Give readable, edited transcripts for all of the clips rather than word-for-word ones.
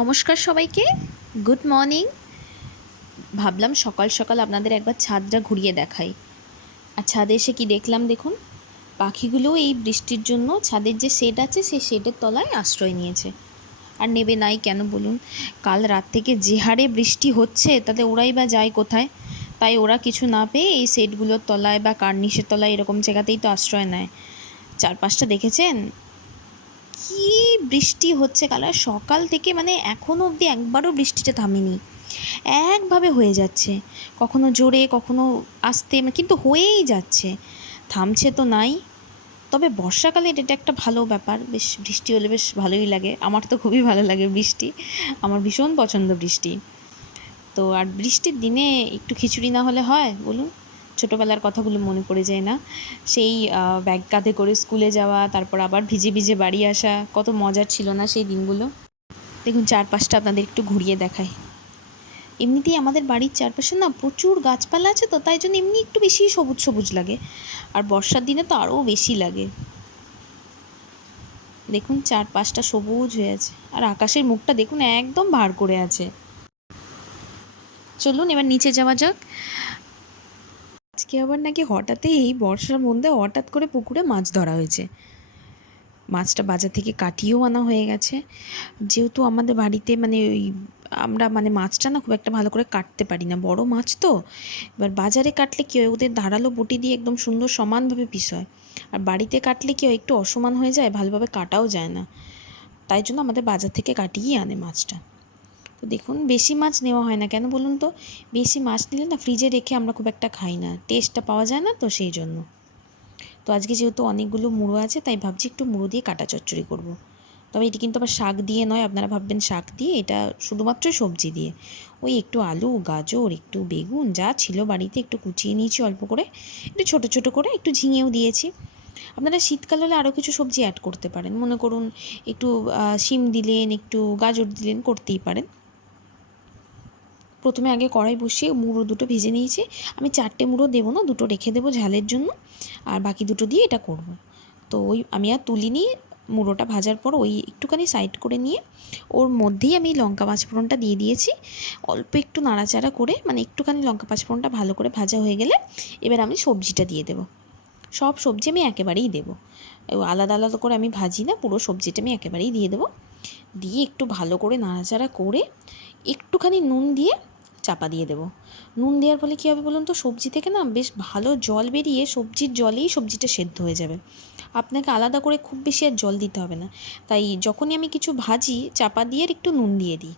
নমস্কার সবাইকে, good morning. ভাবলাম সকাল সকাল আপনাদের একবার ছাদটা ঘুরিয়ে দেখাই। আর ছাদে এসে কি দেখলাম দেখুন, পাখিগুলো এই বৃষ্টির জন্য ছাদের যে শেড আছে সেই শেডের তলায় আশ্রয় নিয়েছে। আর নেবে নাই কেন বলুন? কাল রাত থেকে যে হারে বৃষ্টি হচ্ছে তাতে ওরাই বা যায় কোথায়? তাই ওরা কিছু না পেয়ে এই শেডগুলোর তলায় বা কার্নিশের তলায় এরকম জায়গাতেই তো আশ্রয় নেয়। চারপাশটা দেখেছেন কি বৃষ্টি হচ্ছে? কাল সকাল থেকে মানে এখনও অবধি একবারও বৃষ্টিটা থামেনি, একভাবে হয়ে যাচ্ছে, কখনো জোরে কখনো আস্তে, কিন্তু হয়েই যাচ্ছে, থামছে তো নাই। তবে বর্ষাকালে এটা একটা ভালো ব্যাপার, বেশ বৃষ্টি হলে বেশ ভালোই লাগে, আমার তো খুবই ভালো লাগে বৃষ্টি, আমার ভীষণ পছন্দ বৃষ্টি। তো আর বৃষ্টির দিনে একটু খিচুড়ি না হলে হয় বলুন? ছোটোবেলার কথাগুলো মনে পড়ে যায় না? সেই ব্যাগ কাঁধে করে স্কুলে যাওয়া, তারপর আবার ভিজে ভিজে বাড়ি আসা, কত মজার ছিল না সেই দিনগুলো? দেখুন চারপাশটা আপনাদের একটু ঘুরিয়ে দেখায়। এমনিতেই আমাদের বাড়ির চারপাশে না প্রচুর গাছপালা আছে, তো তাই জন্য এমনি একটু বেশি সবুজ সবুজ লাগে, আর বর্ষার দিনে তো আরও বেশি লাগে। দেখুন চারপাশটা সবুজ হয়ে আছে, আর আকাশের মুখটা দেখুন একদম ভার করে আছে। চলুন এবার নিচে যাওয়া যাক। আজকে আবার নাকি হঠাৎই এই বর্ষার মধ্যে হঠাৎ করে পুকুরে মাছ ধরা হয়েছে। মাছটা বাজার থেকে কাটিয়েও আনা হয়ে গেছে। যেহেতু আমাদের বাড়িতে মানে ওই আমরা মানে মাছটা না খুব একটা ভালো করে কাটতে পারি না, বড় মাছ তো। এবার বাজারে কাটলে কী হয়, ওদের ধারালো বটি দিয়ে একদম সুন্দর সমানভাবে পিস হয়, আর বাড়িতে কাটলে কী হয়, একটু অসমান হয়ে যায়, ভালোভাবে কাটাও যায় না। তাই জন্য আমাদের বাজার থেকে কাটিয়েই আনে মাছটা। তো দেখুন বেশি মাছ নেওয়া হয় না, কেন বলুন তো? বেশি মাছ নিলে না ফ্রিজে রেখে আমরা খুব একটা খাই না, টেস্টটা পাওয়া যায় না, তো সেই জন্য। তো আজকে যেহেতু অনেকগুলো মুড়ো আছে তাই ভাবছি একটু মুড়ো দিয়ে কাটা চচ্চড়ি করব। তবে এটি কিন্তু আবার শাক দিয়ে নয়, আপনারা ভাববেন শাক দিয়ে, এটা শুধুমাত্র সবজি দিয়ে। ওই একটু আলু, গাজর, একটু বেগুন যা ছিল বাড়িতে একটু কুচিয়ে নিয়েছি অল্প করে, একটু ছোটো ছোটো করে, একটু ঝিঙেও দিয়েছি। আপনারা শীতকাল হলে আরও কিছু সবজি অ্যাড করতে পারেন, মনে করুন একটু শিম দিলেন, একটু গাজর দিলেন, করতেই পারেন। প্রথমে আগে কড়াই বসিয়ে মুড়ো দুটো ভেজে নিয়েছি। আমি 4টে মুড়ো দেবো না, দুটো রেখে দেবো ঝালের জন্য, আর বাকি দুটো দিয়ে এটা করব। তো ওই আমি আর তুলিনি, মুড়োটা ভাজার পর ওই একটুখানি সাইড করে নিয়ে ওর মধ্যেই আমি লঙ্কা পাঁচফোড়নটা দিয়ে দিয়েছি। অল্প একটু নাড়াচাড়া করে, মানে একটুখানি লঙ্কা পাঁচফোড়নটা ভালো করে ভাজা হয়ে গেলে এবার আমি সবজিটা দিয়ে দেবো। সব সবজি আমি একেবারেই দেবো, আলাদা আলাদা করে আমি ভাজি না, পুরো সবজিটা আমি একেবারেই দিয়ে দেবো। দিয়ে একটু ভালো করে নাড়াচাড়া করে একটুখানি নুন দিয়ে চাপা দিয়ে দেবো। নুন দেওয়ার ফলে কী হবে বলুন তো, সবজি থেকে না বেশ ভালো জল বেরিয়ে সবজির জলেই সবজিটা সেদ্ধ হয়ে যাবে, আপনাকে আলাদা করে খুব বেশি আর জল দিতে হবে না। তাই যখনই আমি কিছু ভাজি চাপা দিয়ে একটু নুন দিয়ে দিই,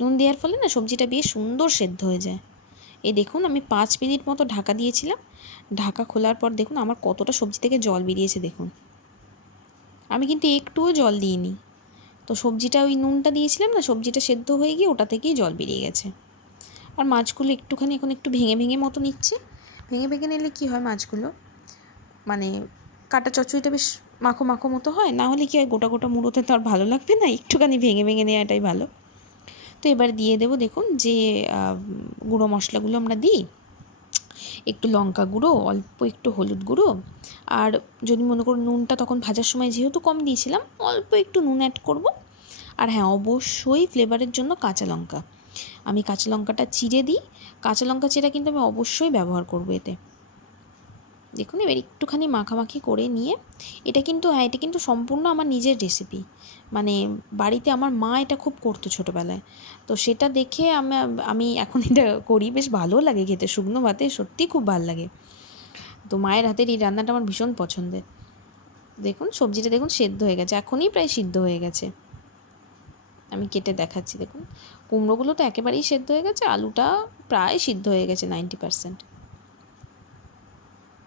নুন দেওয়ার ফলে না সবজিটা বেশ সুন্দর সেদ্ধ হয়ে যায়। এই দেখুন আমি 5 মিনিট মতো ঢাকা দিয়েছিলাম, ঢাকা খোলার পর দেখুন আমার কতটা সবজি থেকে জল বেরিয়েছে দেখুন। আমি কিন্তু একটুও জল দিইনি, তো সবজিটা ওই নুনটা দিয়েছিলাম না, সবজিটা সেদ্ধ হয়ে গিয়ে ওটা থেকেই জল বেরিয়ে গেছে। আর মাছগুলো একটুখানি এখন একটু ভেঙে ভেঙে মতো নিচ্ছে, ভেঙে ভেঙে নিলে কী হয় মাছগুলো মানে কাটা চচ্চড়িটা বেশ মাখো মাখো মতো হয়, না হলে কী হয় গোটা গোটা মুড়োতে তো আর ভালো লাগবে না, একটুখানি ভেঙে ভেঙে নেওয়াটাই ভালো। তো এবার দিয়ে দেবো দেখুন যে গুঁড়ো মশলাগুলো আমরা দিই, একটু লঙ্কা গুঁড়ো, অল্প একটু হলুদ গুঁড়ো, আর যদি মনে করুন নুনটা তখন ভাজার সময় যেহেতু কম দিয়েছিলাম অল্প একটু নুন অ্যাড করব। আর হ্যাঁ, অবশ্যই ফ্লেভারের জন্য কাঁচা লঙ্কা, আমি কাঁচা লঙ্কাটা চিড়ে দিই, কাঁচা লঙ্কা চিরা কিন্তু আমি অবশ্যই ব্যবহার করব এতে। দেখুন এবার একটুখানি মাখামাখি করে নিয়ে, এটা কিন্তু হ্যাঁ, এটা কিন্তু সম্পূর্ণ আমার নিজের রেসিপি, মানে বাড়িতে আমার মা এটা খুব করতো ছোটোবেলায়, তো সেটা দেখে আমি এখন এটা করি, বেশ ভালো লাগে খেতে, শুকনো ভাতে সত্যিই খুব ভালো লাগে। তো মায়ের হাতের এই রান্নাটা আমার ভীষণ পছন্দের। দেখুন সবজিটা দেখুন সেদ্ধ হয়ে গেছে, এখনই প্রায় সিদ্ধ হয়ে গেছে, আমি কেটে দেখাচ্ছি দেখুন। কুমড়োগুলো তো একেবারেই সেদ্ধ হয়ে গেছে, আলুটা প্রায় সিদ্ধ হয়ে গেছে 90%।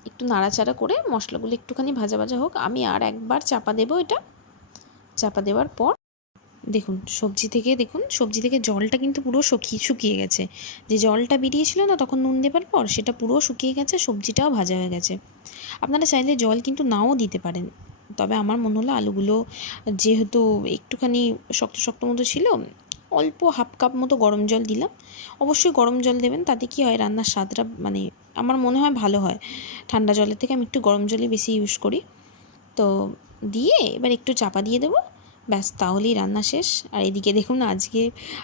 একটু নাড়াচাড়া করে মশলাগুলো একটুখানি ভাজা ভাজা হোক, আমি আর একবার চাপা দেবো। এটা চাপা দেওয়ার পর দেখুন সবজি থেকে জলটা কিন্তু পুরো শুকিয়ে গেছে, যে জলটা বেরিয়েছিল না তখন নুন দেবার পর, সেটা পুরো শুকিয়ে গেছে, সবজিটাও ভাজা হয়ে গেছে। আপনারা চাইলে জল কিন্তু নাও দিতে পারেন, তবে আমার মনে হলো আলুগুলো যেহেতু একটুখানি শক্ত শক্ত মতো ছিল, অল্প হাফ কাপ মতো গরম জল দিলাম। অবশ্যই গরম জল দেবেন, তাতে কী হয় রান্নার স্বাদটা মানে আমার মনে হয় ভালো হয়, ঠান্ডা জলের থেকে আমি একটু গরম জলই বেশি ইউজ করি। তো দিয়ে এবার একটু চাপা দিয়ে দেবো, ব্যাস তাহলেই রান্না শেষ। আর এদিকে দেখুন আজকে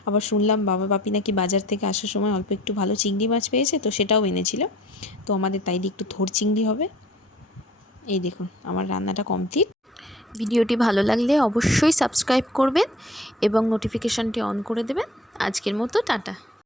আবার শুনলাম বাবা বাপি নাকি বাজার থেকে আসার সময় অল্প একটু ভালো চিংড়ি মাছ পেয়েছে, তো সেটাও এনেছিল। তো আমাদের তাই দিয়ে একটু থোড় চিংড়ি হবে। এই দেখুন আমার রান্নাটা কমপ্লিট। ভিডিওটি ভালো লাগলে অবশ্যই সাবস্ক্রাইব করবেন এবং নোটিফিকেশানটি অন করে দেবেন। আজকের মতো টাটা।